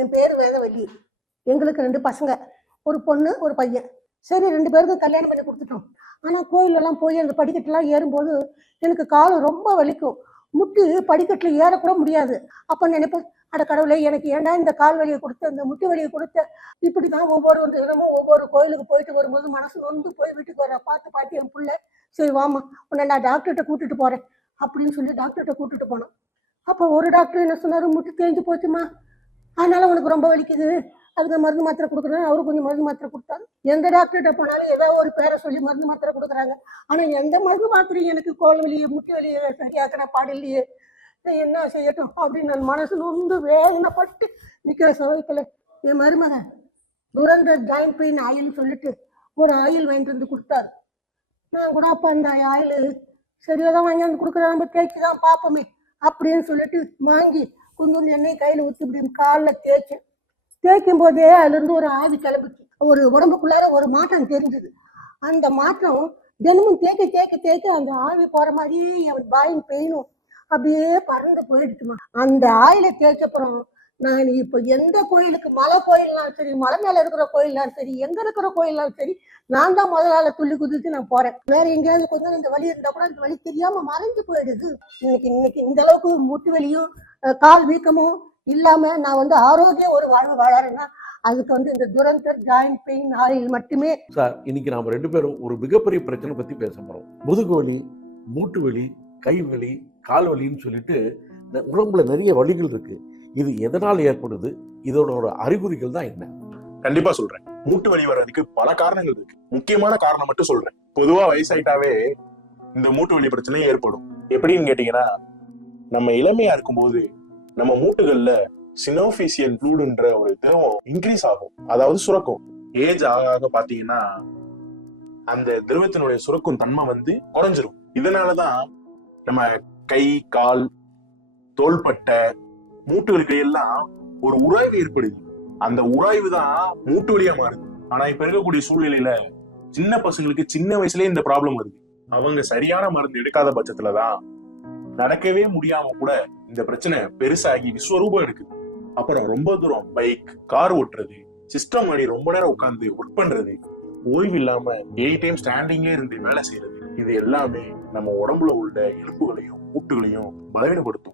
என் பேர் வேதவல்லி. எங்களுக்கு 2 பசங்க, ஒரு பொண்ணு ஒரு பையன். சரி 2 பேருக்கும் கல்யாணம் பண்ணி கொடுத்துட்டோம். ஆனால் கோயிலெல்லாம் போய் அந்த படிக்கட்டுலாம் ஏறும்போது எனக்கு கால் ரொம்ப வலிக்கும். முட்டி படிக்கட்டில் ஏறக்கூட முடியாது. அப்போ நினைப்பேன், அட கடவுளே, எனக்கு ஏன்டா இந்த கால் வலியை கொடுத்த, இந்த முட்டி வலியை கொடுத்த. இப்படி தான் ஒவ்வொரு தினமும் ஒவ்வொரு கோயிலுக்கு போயிட்டு வரும்போது மனசு நொந்து போய் வீட்டுக்கு வர பார்த்து பார்த்து என் பிள்ளை, சரி வாமா உன்னை நான் டாக்டர்கிட்ட கூட்டிட்டு போறேன் அப்படின்னு சொல்லி டாக்டர்கிட்ட கூட்டிட்டு போனோம். அப்போ ஒரு டாக்டர் என்ன சொன்னாரு, முட்டி தேஞ்சு போச்சுமா, அதனால உனக்கு ரொம்ப வலிக்குது, அதுக்கு மருந்து மாத்திரை கொடுக்குறேன். அவரு கொஞ்சம் மருந்து மாத்திரை கொடுத்தாரு. எந்த டாக்டர்கிட்ட போனாலும் ஏதாவது ஒரு பேரை சொல்லி மருந்து மாத்திரை கொடுக்குறாங்க. ஆனா எந்த மருந்து மாத்திரையும் எனக்கு கோல் வலியை முட்டி வலியை சரியாக்கிற பாடல்லையே. நான் என்ன செய்யட்டும் அப்படின்னு நான் மனசு நொந்து வேதனைப்பட்டு நிற்கிற சமயத்தில் என் மருமகன் துரந்தர் ஜாயின்ட் பெயின் ஆயில்னு சொல்லிட்டு ஒரு ஆயில் வாங்கிட்டு வந்து கொடுத்தாரு. நான் கூட அப்போ அந்த ஆயில் சரியாதான் வாங்கி வந்து கொடுக்குறேன், நம்ம தேய்ச்சி தான் பார்ப்போமே அப்படின்னு சொல்லிட்டு வாங்கி கொஞ்சம் எண்ணெய் கையில் ஊற்றி இப்படி காலில் தேய்க்கும் போதே அதுலேருந்து ஒரு ஆவி கிளம்பிச்சு. ஒரு உடம்புக்குள்ளார ஒரு மாற்றம் தெரிஞ்சது. அந்த மாற்றம் தினமும் தேய்க்க அந்த ஆவி போகிற மாதிரியே என் பாயின் பெயினும் அப்படியே பறந்து போயிடுச்சுமா. அந்த ஆயிலை தேய்ச்சப்புறம் நான் இப்போ எந்த கோயிலுக்கு, மலை கோயில்னாலும் சரி, மலை மேலே இருக்கிற கோயில்னாலும் சரி, எங்கே இருக்கிற கோயில்னாலும் சரி, நான் தான் முதலாள துள்ளி குதிச்சு நான் போகிறேன். வேற எங்கேயாவது கொஞ்சம் இந்த வலி இருந்தால் கூட அந்த வலி தெரியாமல் மறைஞ்சு போயிடுது. இன்னைக்கு இந்த அளவுக்கு முட்டு வலியும் கால் வீக்கமும் இல்லாம நான் ஆரோக்கிய ஒரு வாழ்வு வாழறேன்னா அதுக்கு இந்த துரந்தர் ஜாயின்ட் பெயின் ஆயில் மட்டுமே. சார், இன்னைக்கு நாம 2 பேரும் ஒரு மிகப்பெரிய பிரச்சனை பத்தி பேச போறோம். முதுகு வலி, மூட்டு வலி, கை வலி, கால் வலின்னு சொல்லிட்டு உடம்புல நிறைய வலிகள் இருக்கு. இது எதனால் ஏற்படுது? இதோட அறிகுறிகள் தான் என்ன? கண்டிப்பா சொல்றேன். மூட்டு வலி வர்றதுக்கு பல காரணங்கள் இருக்கு. முக்கியமான காரணம் மட்டும் சொல்றேன். பொதுவா வயசாயிட்டாவே இந்த மூட்டு வலி பிரச்சனை ஏற்படும். எப்படின்னு கேட்டீங்கன்னா, நம்ம இளமையா இருக்கும்போது நம்ம மூட்டுகள்ல சினோபிசியல் ஃப்ளூய்டுன்ற ஒரு திரவம் இன்க்ரீஸ் ஆகும், அதாவது சுரக்கும். ஏஜ் ஆக ஆக பாத்தீங்கன்னா அந்த திரவத்தினுடைய சுரக்கும் தன்மை குறைஞ்சிரும். இதனாலதான் நம்ம கை, கால், தோள்பட்டை, மூட்டுகளுக்கு எல்லாம் ஒரு உராய்வு ஏற்படுது. அந்த உராய்வு தான் மூட்டு வலியா மாறுது. ஆனா இப்ப இருக்கக்கூடிய சூழ்நிலையில சின்ன பசங்களுக்கு சின்ன வயசுலயே இந்த ப்ராப்ளம் வருது. அவங்க சரியான மருந்து எடுக்காத பட்சத்துலதான் நடக்கவே முடியாம கூட இந்த பிரச்சனை பெருசாகி விஸ்வரூபம் எடுக்குது. அப்புறம் ரொம்ப தூரம் பைக், கார் ஓட்டுறது, சிஸ்டம் அடி ரொம்ப நேரம் உட்கார்ந்து ஒர்க் பண்றது, ஓய்வு இல்லாம எனி டைம் ஸ்டாண்டிங்கே இருந்து வேலை செய்யறது, இது எல்லாமே நம்ம உடம்புல உள்ள எலும்புகளையும் மூட்டுகளையும் பலவீனப்படுத்தும்.